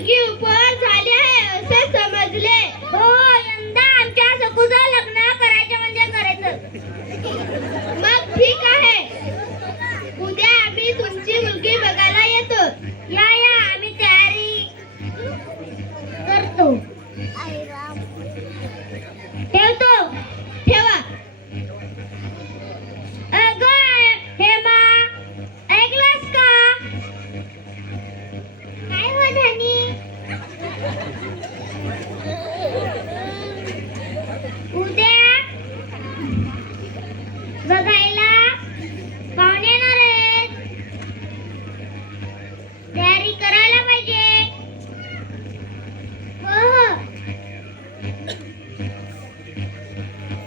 मुलगी उपहार झाली आहे असे समजले. हो, यंदा आमच्या सकूचं लग्न करायचं म्हणजे करायचं. मग ठीक आहे, उद्या आम्ही तुमची मुलगी बघायला येतो. या या, आम्ही तयारी करतो. ठेवतो. ठेवा. अगं हेमा, ऐकलंस का? काय हो धनी? उद्या बघायला पाहुणे येणार आहेत. तयारी करायला पाहिजे. हो.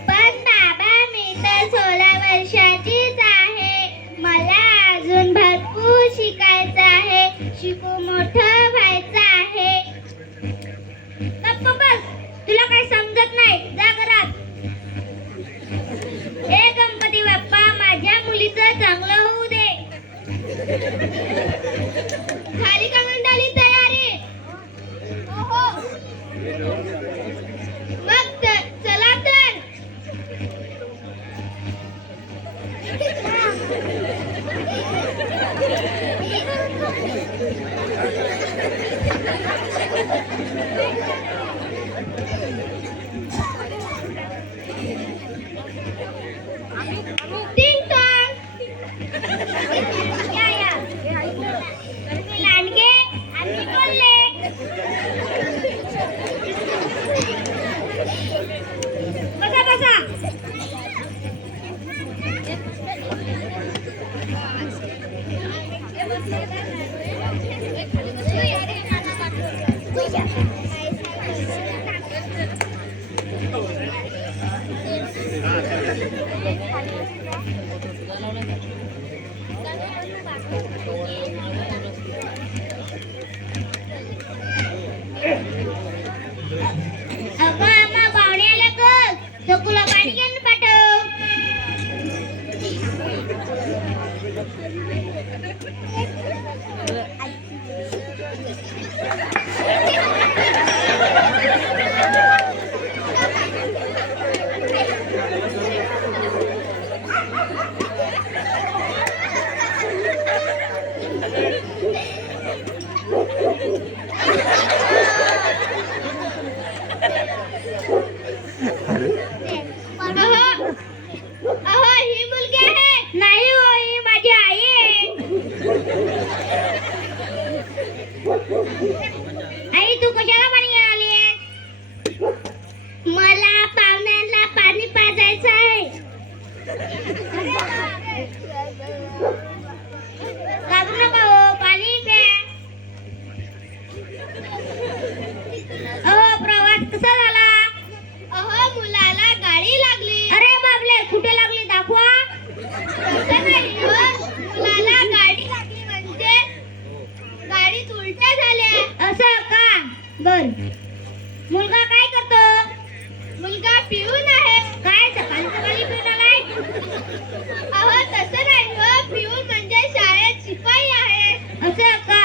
पण बाबा, मी तर 16 वर्षाचीच आहे. मला अजून भरपूर शिकायचं आहे. शिकून मोठं व्हायचं आहे. गप्प बस, तुला काही समजत नाही. जा घरात. हे गणपती बाप्पा, माझ्या मुलीचं चांगलं होऊ दे. झाली का मंडळी तयारी? हो. मग चला तर. टिंग टॉंग. या या. तुम्ही लांडगे, आम्ही बोलले. बसा बसा. अगं आम्हा पाहुणे आले ग. चकुला पाणी घेऊन पाठव. अहो, ही मुलगी आहे. नाही हो, ही माझी आई आहे. आई, तू कशाला पाणी घेऊन आलीस? मला पाहुण्यांना पाणी पाजायचं आहे. घाबरू नका हो, पाणी प्या. अहो, प्रवास कसा झाला? अहो, मुलाला गाडी लागली. अरे बाबले, कुठे लागली दाखवा. तसं नाही हो. मुलाला गाडी लागली म्हणजे गाडीत उलट्या झाल्या. असं का? बर. मुलगा काय करतो? मुलगा पिऊन आहे. काय सकाळी सकाळी पिऊन आलाय? अहो, तसं नाही हो. पिऊन म्हणजे शाळेत शिपाई आहे. असं का?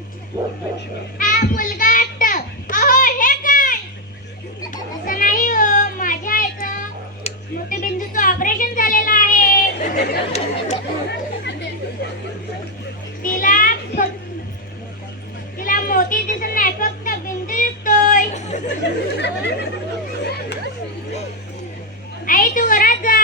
हा मुलगा असतो. अहो, हे काय? असं नाही हो, माझ्या आईचं मोतीबिंदूचं ऑपरेशन झालेलं आहे. तिला मोती दिसत नाही, फक्त बिंदू दिसतोय. आई, तू घरात जा.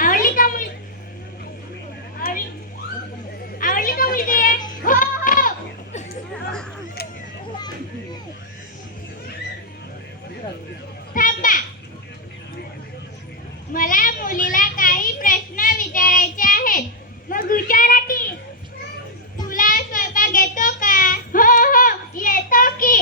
आवडली का मुलगी? आवडली का मुलगी? हो हो. थांबा. मला मुलीला काही प्रश्न विचारायचे आहेत. मग विचारा की. तुला स्वयंपाक येतो का? हो हो येतो की.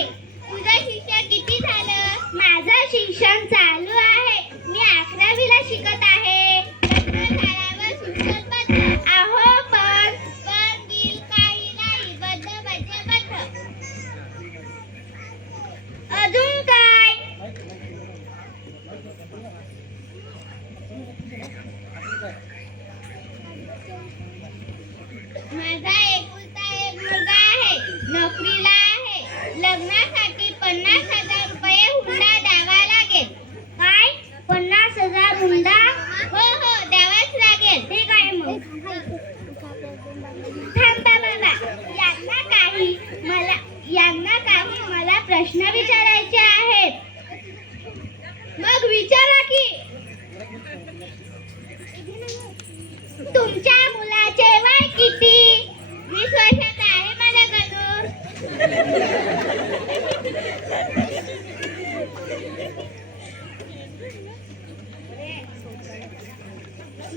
तुझं शिक्षण किती झालं? माझं शिक्षण चालू आहे. मी 11वीला शिकत आहे. लग्न झाल्यावर शिक्षण बंद. अहो पण पण बिल काही नाही. बंद म्हणजे बंद. अजून काय? माझा एकुलता एक मुलगा आहे. नोकरीला आहे. लग्नासाठी 50,000 रुपये हुंडा द्यावा लागेल. काय 50,000 हुंडा? हो हो द्यावाच लागेल. ठीक आहे मग. थांबा बाबा. यांना काही मला प्रश्न विचारायचे आहेत. मग विचारा की. तुमच्या मुलाचे वय किती? 20 वर्षाचा आहे माझा गणू.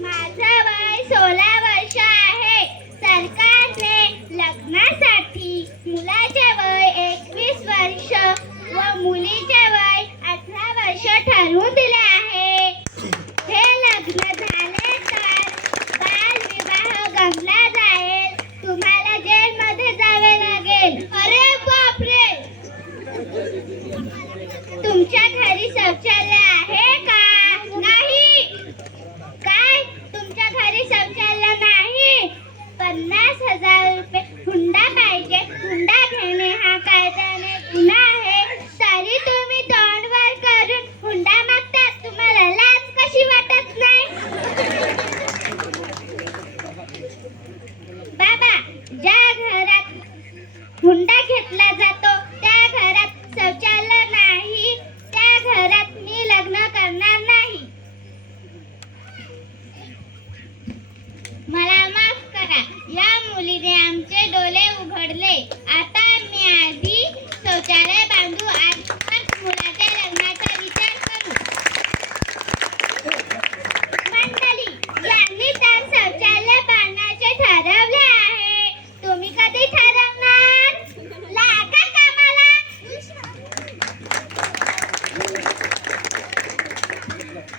माझं वय 16 वर्ष आहे. सरकारने लग्नासाठी मुलाचे वय 21 वर्ष व मुलीचे वय 18 वर्ष ठरवून दिले आहे. हे लग्न झाले तर बालविवाह गणला जाईल. तुम्हाला जेलमध्ये जावे लागेल. अरे बापरे. तुमच्या घरी शौचालय आहे का? नाही. काय तुमच्या घरी शौचालय नाही? 50,000 रुपये हुंडा पाहिजे. हुंडा घेणे हा कायद्याने गुन्हा आहे. तरी तुम्ही तोंड वर करून हुंडा मागतात. तुम्हाला लाज कशी वाटत नाही? बाबा, ज्या घरात हुंडा घेतला जातो त्या घरात शौचालय नाही. त्या घरात मी लग्न करणार नाही. मला माफ करा. या मुलीने आमचे डोळे उघडले. आता मी आधी शौचालय बांधू आणि मग मुलाच्या लग्नाचा विचार करू. मंडळी, यांनी तर शौचालय बांधण्याचे ठरवले आहे. तुम्ही कधी ठरवणार? लागा कामाला.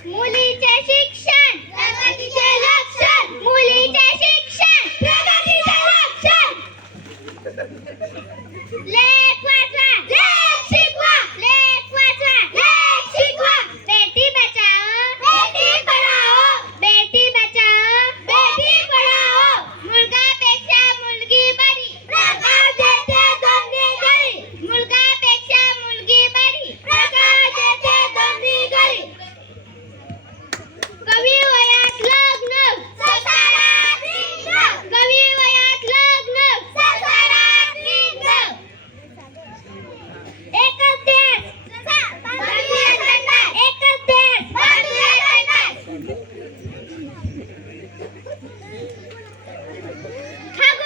मुलीचे